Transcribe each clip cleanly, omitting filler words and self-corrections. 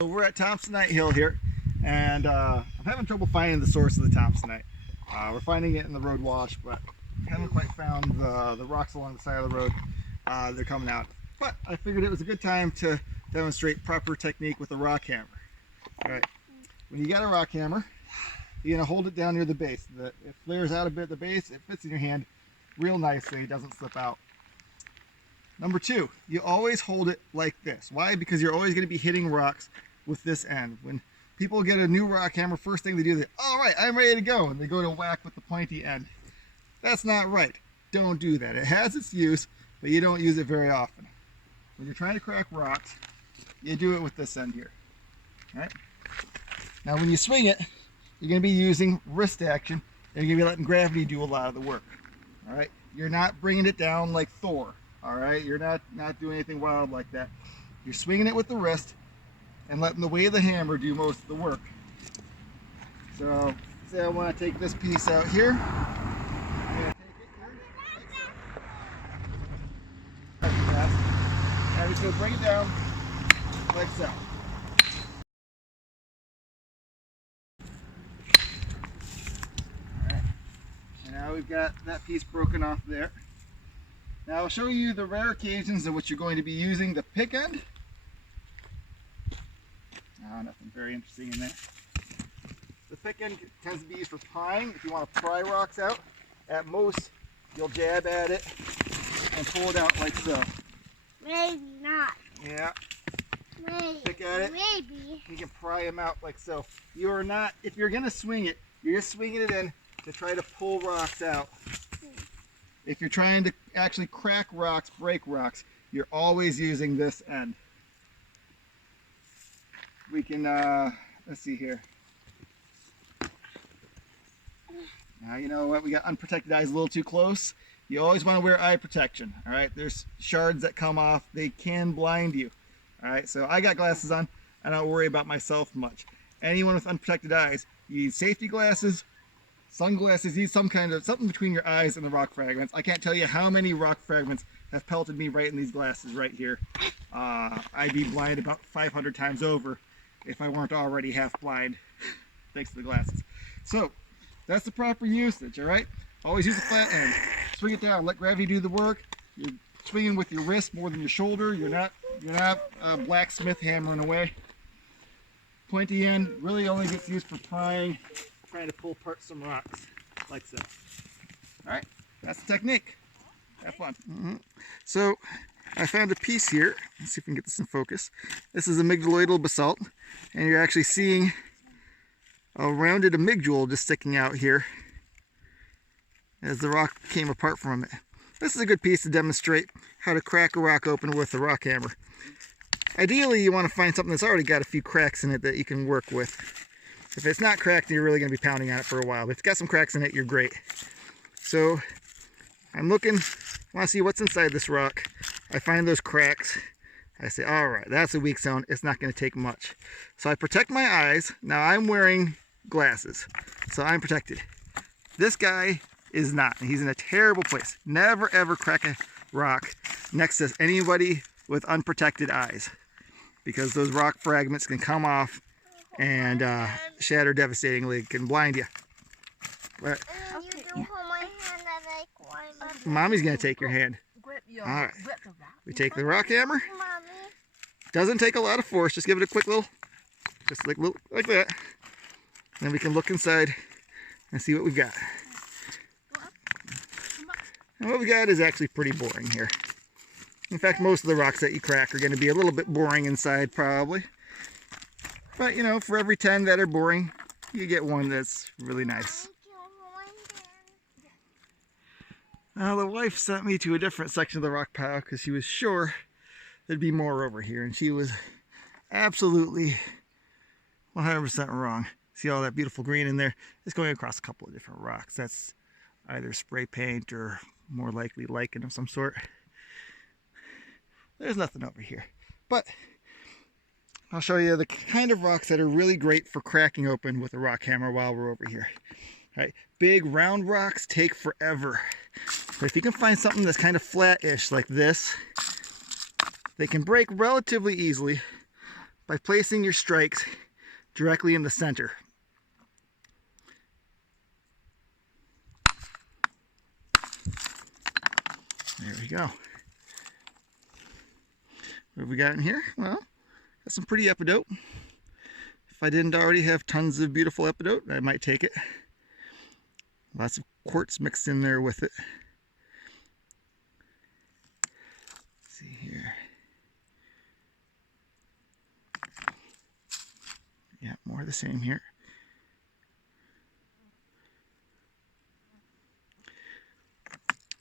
So we're at Thompsonite Hill here, and I'm having trouble finding the source of the Thompsonite. We're finding it in the road wash, but haven't quite found the rocks along the side of the road. They're coming out. But I figured it was a good time to demonstrate proper technique with a rock hammer. All right. When you got a rock hammer, you're going to hold it down near the base. It flares out a bit at the base. It fits in your hand real nice so it doesn't slip out. Number two, you always hold it like this. Why? Because you're always going to be hitting rocks with this end. When people get a new rock hammer, first thing they do is, all right, I'm ready to go. And they go to whack with the pointy end. That's not right. Don't do that. It has its use, but you don't use it very often. When you're trying to crack rocks, you do it with this end here. All right? Now when you swing it, you're going to be using wrist action, and you're going to be letting gravity do a lot of the work. All right? You're not bringing it down like Thor. All right? You're not doing anything wild like that. You're swinging it with the wrist and letting the weight of the hammer do most of the work. So, say I want to take this piece out here. I'm going to take it here, like so. And I'm just going to bring it down like so. Alright. And now we've got that piece broken off there. Now I'll show you the rare occasions in which you're going to be using the pick end. Oh, nothing very interesting in there. The pick end tends to be used for prying. If you want to pry rocks out, at most you'll jab at it and pull it out like so. Maybe not. Yeah. Maybe. Pick at it. Maybe. You can pry them out like so. You are not, if you're going to swing it, you're just swinging it in to try to pull rocks out. If you're trying to actually crack rocks, break rocks, you're always using this end. We can, let's see here. Now you know what, we got unprotected eyes a little too close. You always want to wear eye protection, all right? There's shards that come off, they can blind you, all right? So I got glasses on, I don't worry about myself much. Anyone with unprotected eyes, you need safety glasses, sunglasses, you need something between your eyes and the rock fragments. I can't tell you how many rock fragments have pelted me right in these glasses right here. I'd be blind about 500 times over if I weren't already half blind, thanks to the glasses. So, that's the proper usage, all right? Always use the flat end. Swing it down, let gravity do the work. You're swinging with your wrist more than your shoulder. You're not blacksmith hammering away. Pointy end really only gets used for prying, trying to pull apart some rocks, like so. All right, that's the technique. Have fun. So, I found a piece here. Let's see if we can get this in focus. This is amygdaloidal basalt, and you're actually seeing a rounded amygdala just sticking out here as the rock came apart from it. This is a good piece to demonstrate how to crack a rock open with a rock hammer. Ideally, you want to find something that's already got a few cracks in it that you can work with. If it's not cracked, you're really going to be pounding on it for a while. But if it's got some cracks in it, you're great. So I'm looking, I want to see what's inside this rock. I find those cracks. I say, all right, that's a weak zone. It's not going to take much. So I protect my eyes. Now I'm wearing glasses, so I'm protected. This guy is not. He's in a terrible place. Never ever crack a rock next to anybody with unprotected eyes, because those rock fragments can come off and shatter devastatingly. It can blind you. But Mommy's going to take your hand. All right. We take the rock hammer. Doesn't take a lot of force. Just give it a quick little, just like that. Then we can look inside and see what we've got. And what we got is actually pretty boring here. In fact, most of the rocks that you crack are going to be a little bit boring inside, probably. But, you know, for every 10 that are boring, you get one that's really nice. Now, the wife sent me to a different section of the rock pile because she was sure there'd be more over here. And she was absolutely 100% wrong. See all that beautiful green in there? It's going across a couple of different rocks. That's either spray paint or more likely lichen of some sort. There's nothing over here. But I'll show you the kind of rocks that are really great for cracking open with a rock hammer while we're over here. All right, big round rocks take forever. But if you can find something that's kind of flat-ish like this, they can break relatively easily, by placing your strikes directly in the center. There we go. What have we got in here? Well, got some pretty epidote. If I didn't already have tons of beautiful epidote, I might take it. Lots of quartz mixed in there with it. Let's see here. Yeah, more of the same here.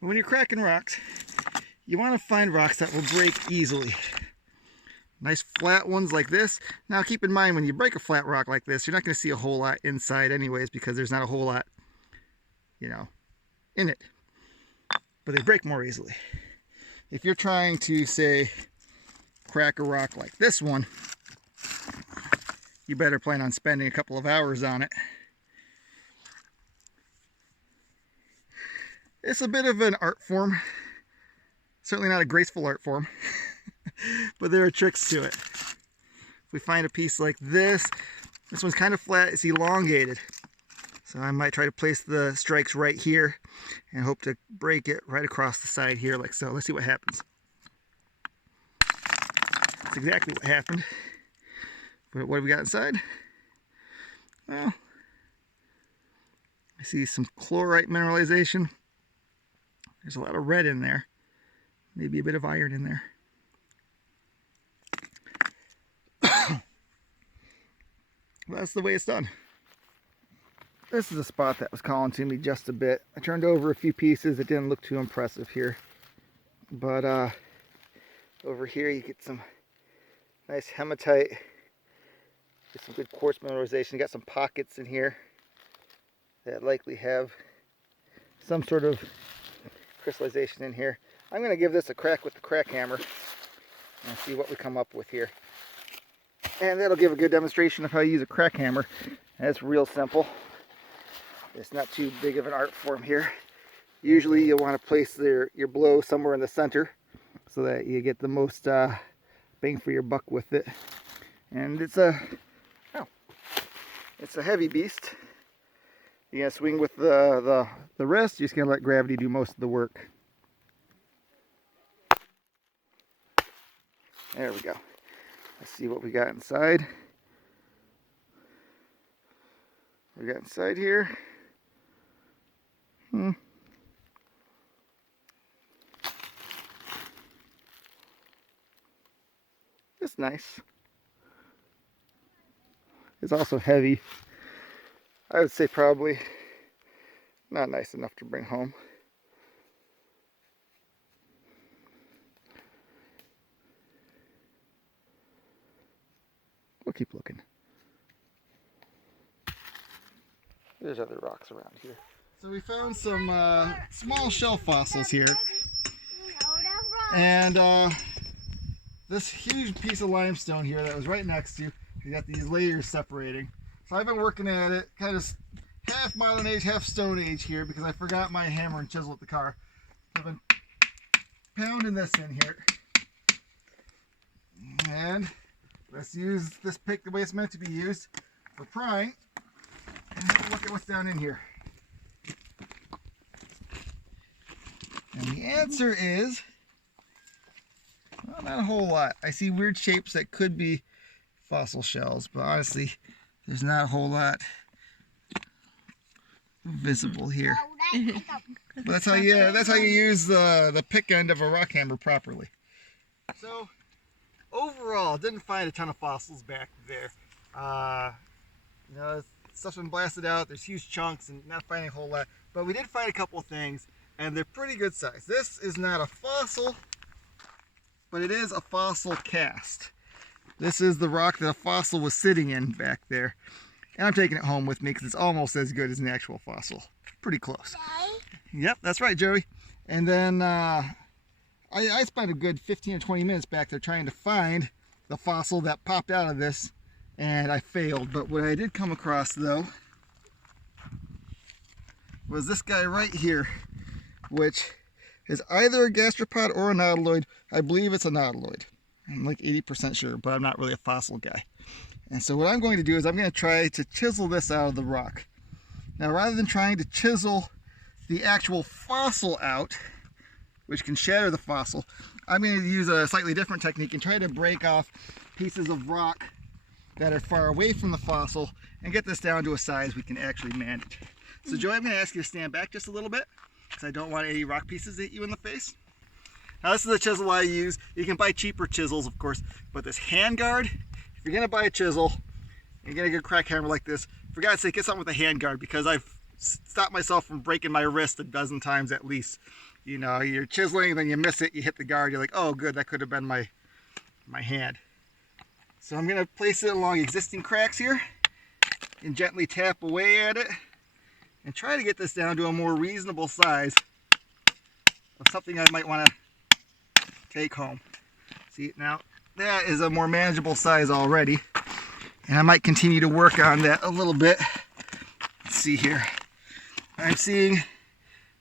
When you're cracking rocks, you want to find rocks that will break easily. Nice flat ones like this. Now keep in mind, when you break a flat rock like this, you're not going to see a whole lot inside anyways, because there's not a whole lot, you know, in it. But they break more easily. If you're trying to, say, crack a rock like this one, you better plan on spending a couple of hours on it. It's a bit of an art form. Certainly not a graceful art form, but there are tricks to it. If we find a piece like this one's kind of flat, it's elongated. So I might try to place the strikes right here and hope to break it right across the side here like so. Let's see what happens. That's exactly what happened. But what have we got inside? Well, I see some chlorite mineralization. There's a lot of red in there. Maybe a bit of iron in there. Well, that's the way it's done. This is a spot that was calling to me just a bit. I turned over a few pieces. It didn't look too impressive here. But over here you get some nice hematite. Get some good quartz mineralization. You got some pockets in here that likely have some sort of crystallization in here. I'm going to give this a crack with the crack hammer and see what we come up with here. And that'll give a good demonstration of how you use a crack hammer. And it's real simple. It's not too big of an art form here. Usually you'll want to place your blow somewhere in the center so that you get the most bang for your buck with it. And it's a heavy beast. You're going to swing with the wrist. You're just going to let gravity do most of the work. There we go. Let's see what we got inside. We got inside here. It's nice. It's also heavy. I would say probably not nice enough to bring home. We'll keep looking. There's other rocks around here. So we found some small shell fossils here. And this huge piece of limestone here that was right next to you, you got these layers separating. So I've been working at it, kind of half modern age, half stone age here, because I forgot my hammer and chisel at the car. I've been pounding this in here. And let's use this pick the way it's meant to be used for prying. And have a look at what's down in here. And the answer is, well, not a whole lot. I see weird shapes that could be fossil shells, but honestly, there's not a whole lot visible here. But that's how you use the pick end of a rock hammer properly. So overall, didn't find a ton of fossils back there. You know, stuff's been blasted out. There's huge chunks and not finding a whole lot. But we did find a couple of things, and they're pretty good size. This is not a fossil, but it is a fossil cast. This is the rock that a fossil was sitting in back there. And I'm taking it home with me because it's almost as good as an actual fossil. Pretty close. Yep, that's right, Joey. And then I spent a good 15 or 20 minutes back there trying to find the fossil that popped out of this, and I failed. But what I did come across, though, was this guy right here, which is either a gastropod or a nautiloid. I believe it's a nautiloid. I'm like 80% sure, but I'm not really a fossil guy. And so what I'm going to do is I'm going to try to chisel this out of the rock. Now, rather than trying to chisel the actual fossil out, which can shatter the fossil, I'm going to use a slightly different technique and try to break off pieces of rock that are far away from the fossil and get this down to a size we can actually manage. So Joey, I'm going to ask you to stand back just a little bit because I don't want any rock pieces to hit you in the face. Now this is the chisel I use. You can buy cheaper chisels, of course, but this hand guard, if you're going to buy a chisel, you're going to get a crack hammer like this, for God's sake, get something with a hand guard, because I've stopped myself from breaking my wrist a dozen times at least. You know, you're chiseling, then you miss it, you hit the guard, you're like, oh good, that could have been my hand. So I'm going to place it along existing cracks here and gently tap away at it and try to get this down to a more reasonable size of something I might want to take home. See, now that is a more manageable size already, and I might continue to work on that a little bit. Let's see here. I'm seeing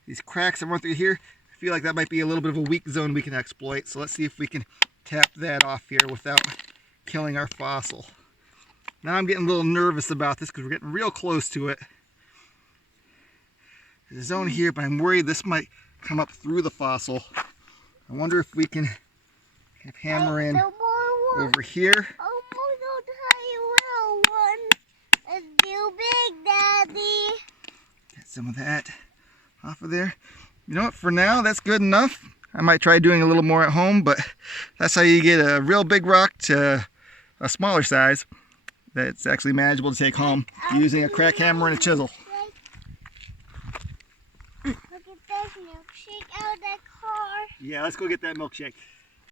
these cracks that run through here. I feel like that might be a little bit of a weak zone we can exploit, so let's see if we can tap that off here without killing our fossil. Now I'm getting a little nervous about this because we're getting real close to it. There's a zone here, but I'm worried this might come up through the fossil. I wonder if we can hammer in over here. It's too big, Daddy. Get some of that off of there. You know what, for now that's good enough. I might try doing a little more at home, but that's how you get a real big rock to a smaller size that's actually manageable to take home using a crack hammer and a chisel. Look at this milkshake out of that car. Yeah, let's go get that milkshake.